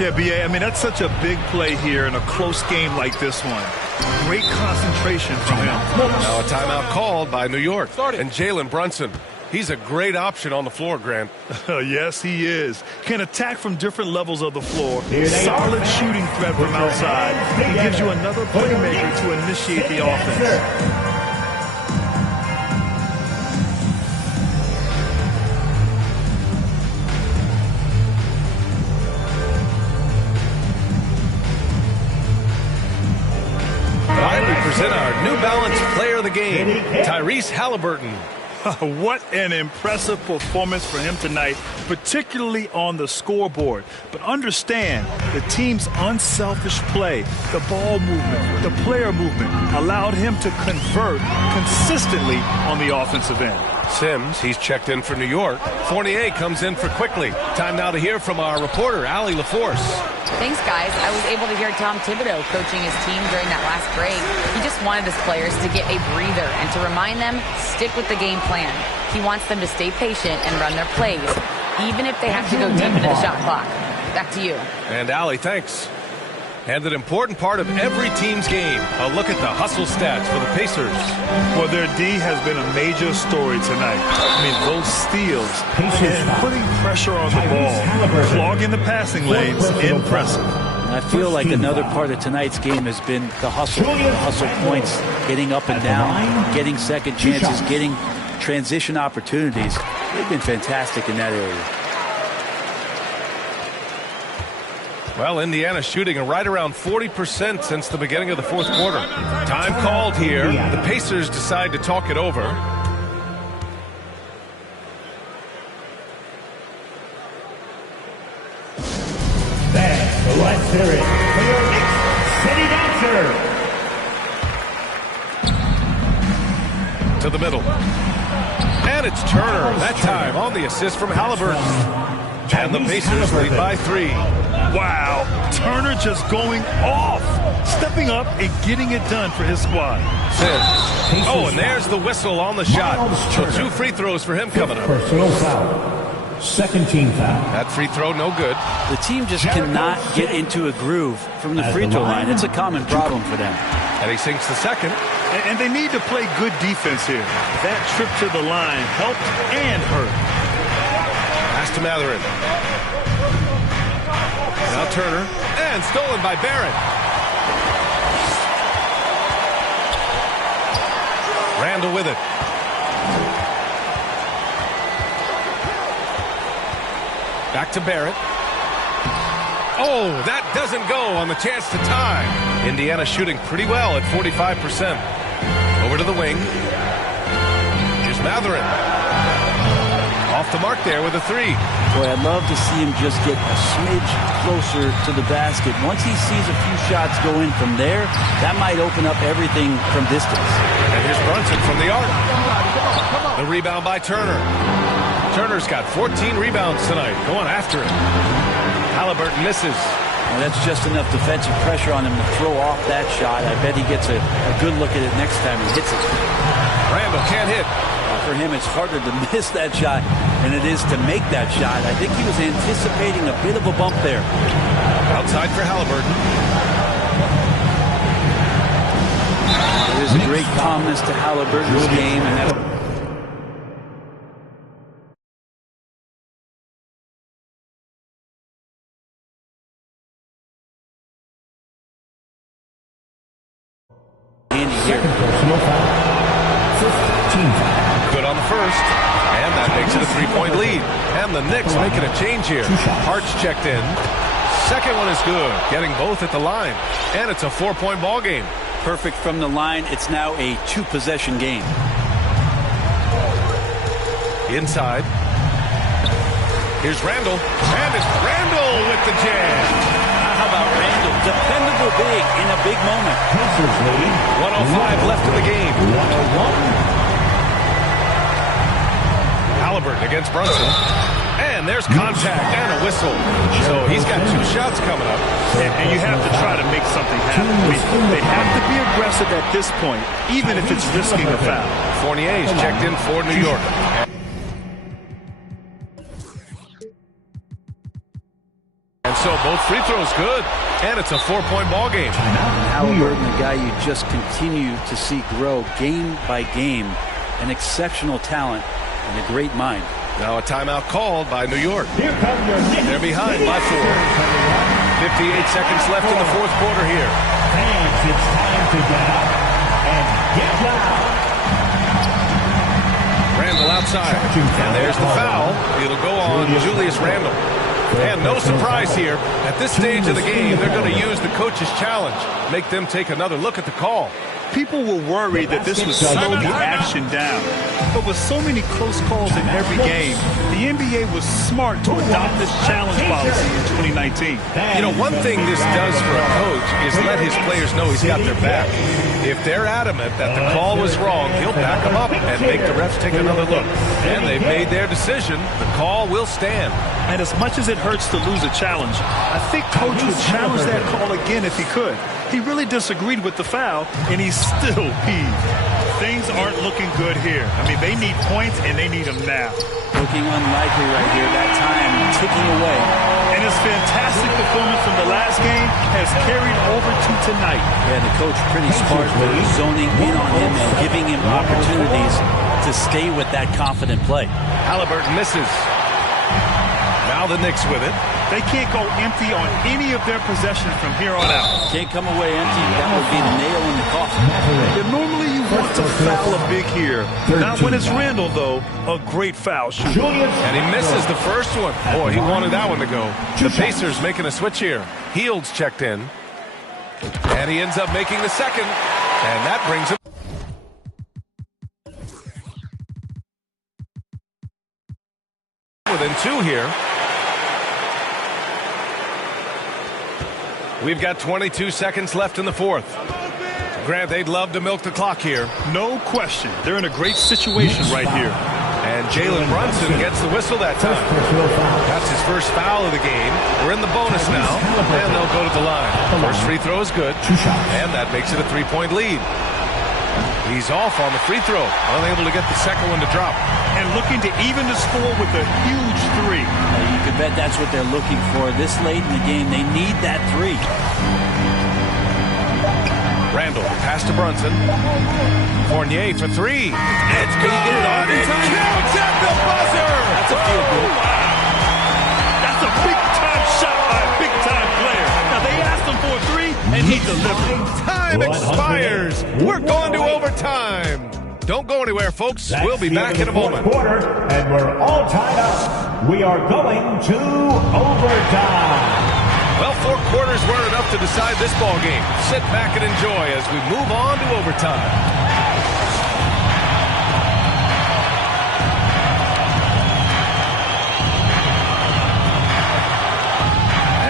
Yeah, B.A., I mean, that's such a big play here in a close game like this one. Great concentration from him. Now a timeout called by New York. And Jalen Brunson. He's a great option on the floor, Grant. Yes, he is. Can attack from different levels of the floor. Solid shooting threat from outside. He gives you another playmaker to initiate the offense. Present our New Balance Player of the Game, Tyrese Halliburton. What an impressive performance for him tonight, particularly on the scoreboard. But understand, the team's unselfish play, the ball movement, the player movement allowed him to convert consistently on the offensive end. Sims, he's checked in for New York. Fournier comes in for Quickly. Time now to hear from our reporter, Allie LaForce. Thanks, guys. I was able to hear Tom Thibodeau coaching his team during that last break. He just wanted his players to get a breather and to remind them, stick with the game plan. He wants them to stay patient and run their plays, even if they have to go deep into the shot clock. Back to you. And Allie, thanks. And an important part of every team's game, a look at the hustle stats for the Pacers. Well, their D has been a major story tonight. I mean, those steals and putting pressure on the ball, clogging the passing lanes, impressive. And I feel like another part of tonight's game has been the hustle points, getting up and down, getting second chances, getting transition opportunities. They've been fantastic in that area. Well, Indiana shooting right around 40% since the beginning of the fourth quarter. Time called here. The Pacers decide to talk it over. Let's hear it for your Knicks City Dancer. To the middle. And it's Turner, that time on the assist from Halliburton. And the Pacers lead by 3. Wow, Turner just going off, stepping up and getting it done for his squad. Sims. Oh, and there's the whistle on the shot. So 2 free throws for him coming up. Personal foul. Second team foul. That free throw, no good. The team just cannot get into a groove from the free throw line. It's a common problem for them. And he sinks the second. And they need to play good defense here. That trip to the line helped and hurt. Pass to Matherin. Now Turner, and stolen by Barrett. Randall with it. Back to Barrett. Oh, that doesn't go on the chance to tie. Indiana shooting pretty well at 45%. Over to the wing. Here's Matherin. Off the mark there with a 3. Boy, I'd love to see him just get a smidge closer to the basket. Once he sees a few shots go in from there, that might open up everything from distance. And here's Brunson from the arc. The rebound by Turner. Turner's got 14 rebounds tonight. Going after it. Halliburton misses. Well, that's just enough defensive pressure on him to throw off that shot. I bet he gets a good look at it next time he hits it. Randall can't hit. For him, it's harder to miss that shot than it is to make that shot. I think he was anticipating a bit of a bump there. Outside for Halliburton. There's a great calmness to Halliburton's game, and that. Good on the first, and that makes it a 3-point lead. And the Knicks making a change here. Hart's checked in. Second one is good, getting both at the line. And it's a 4-point ball game. Perfect from the line. It's now a 2-possession game. Inside. Here's Randall. And it's Randall with the jam. How about Randall? Dependable big in a big moment. 105 left in the game. 101. Halliburton against Brunson. And there's contact and a whistle. So he's got 2 shots coming up. And you have to try to make something happen. They have to be aggressive at this point, even if it's risking a foul. Fournier's checked in for New York. And so Both free throws good, and it's a 4-point ball game. Halliburton, the guy you just continue to see grow game by game, an exceptional talent and a great mind. Now a timeout called by New York. Here come your Knicks. They're behind by 4. 58 seconds left in the fourth quarter here. Fans, it's time to get up and get loud. Randle outside. And there's the foul. It'll go on Julius Randle. And no surprise here. At this stage of the game, they're going to use the coach's challenge. Make them take another look at the call. People were worried that this would slow the action down. But with so many close calls in every game, the NBA was smart to adopt this challenge policy in 2019. You know, one thing this does for a coach is let his players know he's got their back. If they're adamant that the call was wrong, he'll back them up and make the refs take another look. And they've made their decision. The call will stand. And as much as it hurts to lose a challenge, I think Coach would challenge that call again if he could. He really disagreed with the foul, and he's still peeved. Things aren't looking good here. I mean, they need points, and they need them now. Looking unlikely right here. That time ticking away. And his fantastic performance from the last game has carried over to tonight. Yeah, the coach pretty smart. They're zoning in on him and giving him opportunities to stay with that confident play. Halliburton misses. Now the Knicks with it. They can't go empty on any of their possessions from here on out. Can't come away empty. That would be the nail in the coffin. And normally you want to foul a big here. Not when it's Randle, though. A great foul shooter. And he misses the first one. Boy, he wanted that one to go. The Pacers making a switch here. Hield's checked in. And he ends up making the second. And that brings him. Within 2 here. We've got 22 seconds left in the fourth. Grant, they'd love to milk the clock here. No question. They're in a great situation right here. And Jalen Brunson gets the whistle that time. That's his first foul of the game. We're in the bonus now, and they'll go to the line. First free throw is good, and that makes it a 3-point lead. He's off on the free throw, unable to get the second one to drop. And looking to even the score with a huge 3. You can bet that's what they're looking for. This late in the game, they need that 3. Randle, pass to Brunson. Fournier for 3. It's good. Get it on. It counts at the buzzer. That's a field goal. Wow. That's a big-time shot by a big-time player. Now, they asked him for a 3, and he delivered. Time expires. We're going to overtime. Don't go anywhere, folks. We'll be back in a moment. Quarter, and we're all tied up. We are going to overtime. Well, 4 quarters weren't enough to decide this ball game. Sit back and enjoy as we move on to overtime.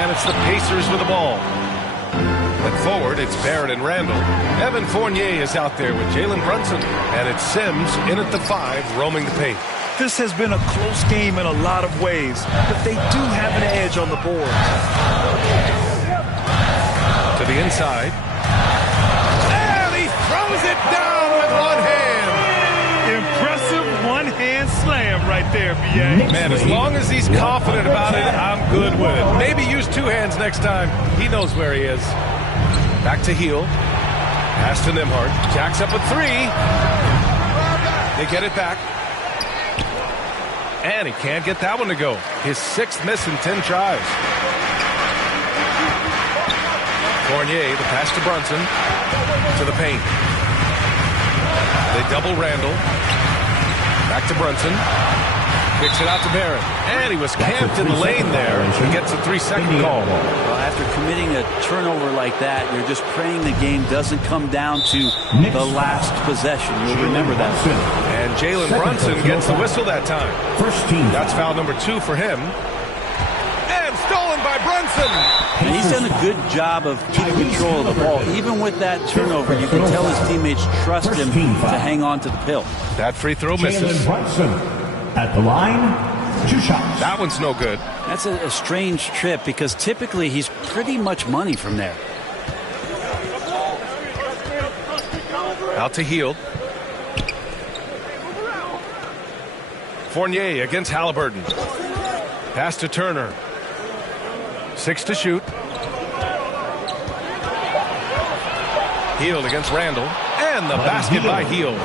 And it's the Pacers with the ball. And forward, it's Barrett and Randle. Evan Fournier is out there with Jalen Brunson. And it's Sims in at the 5, roaming the paint. This has been a close game in a lot of ways, but they do have an edge on the board. To the inside. And he throws it down with one hand. Impressive one-hand slam right there, B.A. Man, as long as he's confident about it, I'm good with it. Maybe use 2 hands next time. He knows where he is. Back to Hield. Pass to Nembhard. Jacks up a 3. They get it back. And he can't get that one to go. His 6th miss in 10 tries. Fournier, the pass to Brunson. To the paint. They double Randle. Back to Brunson. Kicks it out to Barrett. And he was camped in the lane there. He gets a 3-second call. Well, after committing a turnover like that, you're just praying the game doesn't come down to the last possession. You'll remember that. And Jalen Brunson gets the whistle that time. First team. That's foul number 2 for him. And stolen by Brunson. And he's done a good job of keeping control of the ball. Even with that turnover, you can tell his teammates trust him to hang on to the pill. That free throw misses. Jalen Brunson at the line. 2 shots. That one's no good. That's a strange trip because typically he's pretty much money from there. Out to Hield. Fournier against Halliburton. Pass to Turner. 6 to shoot. Hield against Randall. And the basket by Hield.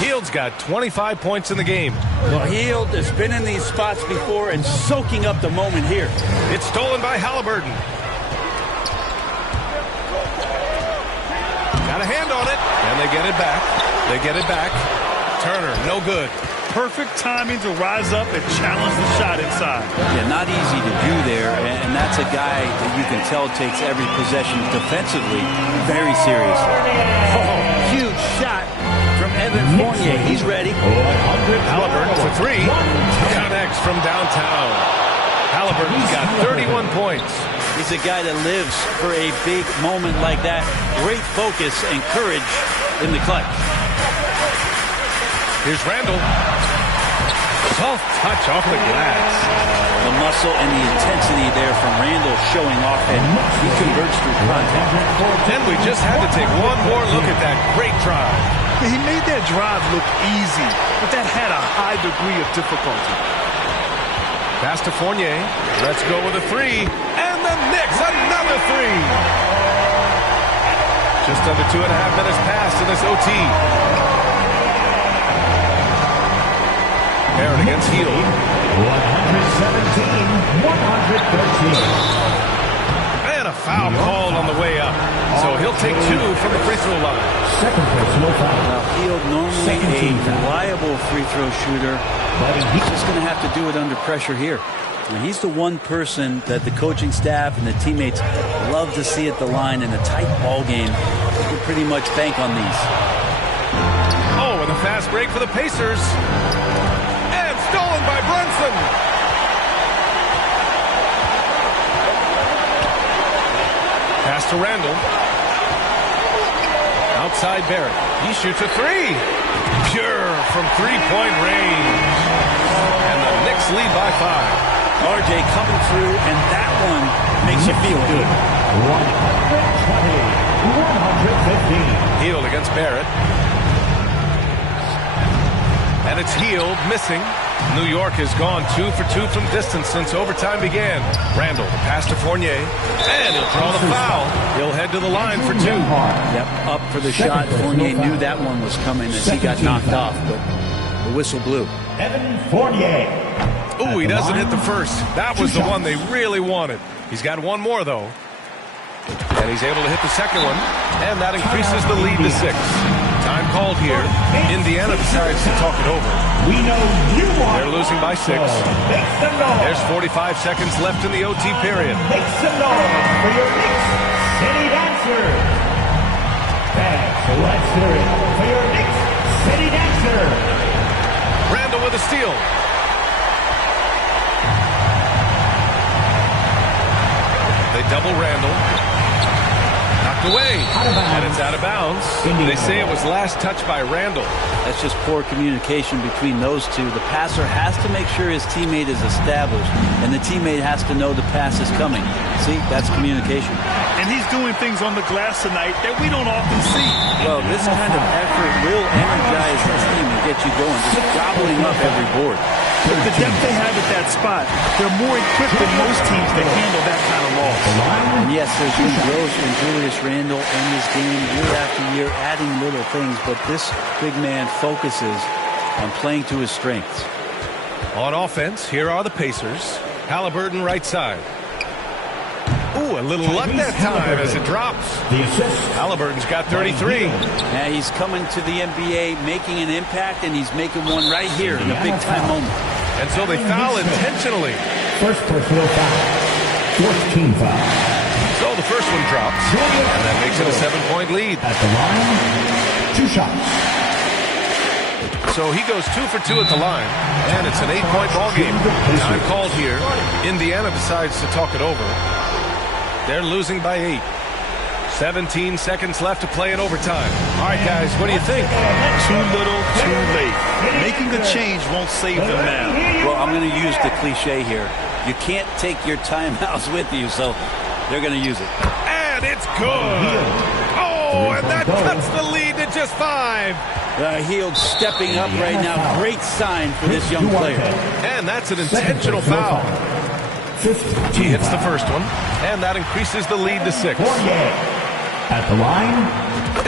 Hield's got 25 points in the game. Well, Hield has been in these spots before and soaking up the moment here. It's stolen by Halliburton. Got a hand on it, and they get it back. They get it back. Turner, no good. Perfect timing to rise up and challenge the shot inside. Yeah, not easy to do there, and that's a guy that you can tell takes every possession defensively very seriously. Oh, huge shot from Evan Fournier. He's ready. Halliburton for 3. Connects from downtown. Halliburton's got 31 points. He's a guy that lives for a big moment like that. Great focus and courage in the clutch. Here's Randall. Soft touch off the glass. The muscle and the intensity there from Randall showing off, and he converts through contact. Then we just had to take one more look at that great drive. He made that drive look easy, but that had a high degree of difficulty. Pass to Fournier. Let's go with a 3. And the Knicks, another 3. Just under 2.5 minutes passed in this OT. Barrett against Hield. 117-113. And a foul called on the way up. So he'll take 2 from the free throw line. Second personal foul. Now, Hield normally a reliable free throw shooter, but he's just going to have to do it under pressure here. And he's the one person that the coaching staff and the teammates love to see at the line in a tight ball game. You can pretty much bank on these. Oh, and a fast break for the Pacers. And stolen by Brunson. Pass to Randall. Outside Barrett. He shoots a 3. Pure from three-point range. And the Knicks lead by 5. RJ coming through, and that one makes you feel good. 120-115. Hield against Barrett. And it's Hield missing. New York has gone 2 for 2 from distance since overtime began. Randall, the pass to Fournier. And he'll draw the foul. He'll head to the line for 2. Yep, up for the shot. Fournier knew that one was coming as he got knocked off, but the whistle blew. Evan Fournier. Ooh, he doesn't hit the first. That was the one they really wanted. He's got one more, though. And he's able to hit the second one. And that increases the lead to 6. Time called here. Indiana decides to talk it over. We know you want. They're losing by 6. There's 45 seconds left in the OT period. Make some noise for your Knicks City Dancers. Fans, let's hear it for your Knicks City Dancer. Randall with a steal. They double Randall. Knocked away. And it's out of bounds. They say it was last touched by Randall. That's just poor communication between those two. The passer has to make sure his teammate is established, and the teammate has to know the pass is coming. See, that's communication. And he's doing things on the glass tonight that we don't often see. Well, this kind of effort will energize the team and get you going, just gobbling up every board. With the depth they have at that spot, they're more equipped than most teams that handle that kind of loss. And yes, there's been growth in Julius Randle in his game year after year, adding little things, but this big man focuses on playing to his strengths. On offense, here are the Pacers. Halliburton right side. Ooh, a little luck that time as it drops. The assist. Halliburton's got 33. Now he's coming to the NBA, making an impact, and he's making one right here in a big-time moment. And so they foul intentionally. First personal foul. Fourth team foul. So the first one drops, and that makes it a 7-point lead. At the line, 2 shots. So he goes 2 for 2 at the line, and it's an 8-point ball game. Time called here. Indiana decides to talk it over. They're losing by 8. 17 seconds left to play in overtime. All right, guys, what do you think? Too little, too late. Making a change won't save them now. Well, I'm going to use the cliche here. You can't take your timeouts with you, so they're going to use it. And it's good. Oh, and that cuts the lead to just 5. Hield stepping up right now. Great sign for this young player. And that's an intentional foul. He hits the first one, and that increases the lead to 6. At the line.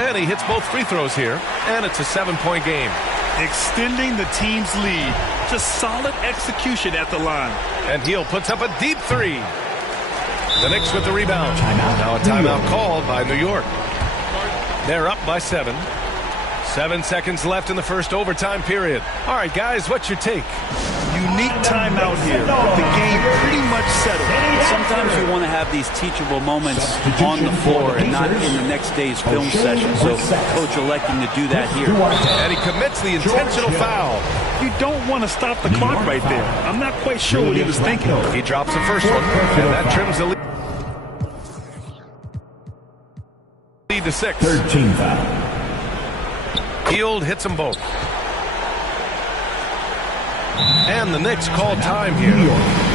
And he hits both free throws here, and it's a 7-point game. Extending the team's lead. Just solid execution at the line. And Hill puts up a deep 3. The Knicks with the rebound. Timeout. Now a timeout called by New York. They're up by 7. 7 seconds left in the first overtime period. All right, guys, what's your take? Unique timeout here with the game pretty much settled. Sometimes you want to have these teachable moments on the floor and not in the next day's film session. So coach electing to do that here. And he commits the intentional foul. You don't want to stop the clock right there. I'm not quite sure what he was thinking. He drops the first one, and that trims the lead to 6. 13 foul. Hield hits them both. And the Knicks call time here.